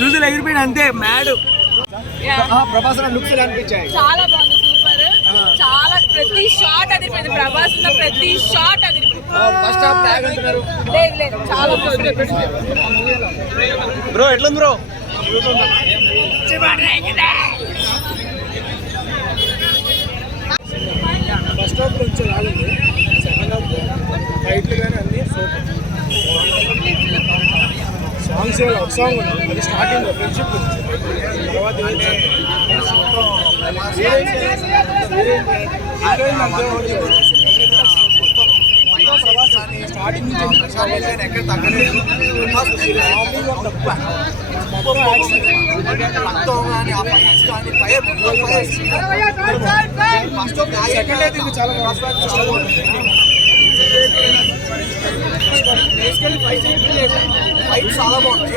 ఫ్యూజులు ఎగిరిపోయిన అంతే mad. Prabhas looks ఎలా అనిపించాయి? చాలా బాగుంది, సూపర్. చాలా ప్రతి షాట్ అది ప్రభాస్ ఉన్న ప్రతి షాట్ అది. ఫస్ట్ హాఫ్ ట్యాగ్ అంటున్నారు. లేదు లేదు, చాలా బాగుంది. బ్రో ఎట్లుంది బ్రో? ఫస్ట్ హాఫ్ కొంచెం రాలేదు, సెకండ్ హాఫ్ ఫైట్లు కానీ అన్నీ సూపర్. సాంగ్స్ ఒక సాంగ్ ఉంది, అది స్టార్టింగ్ ఫ్రెండ్షిప్ తర్వాత స్టార్టింగ్ నుంచి ఎక్కడ తగ్గలేదు. సెకండ్ అయితే ఇది చాలా ఫైట్ చాలా బాగుంది.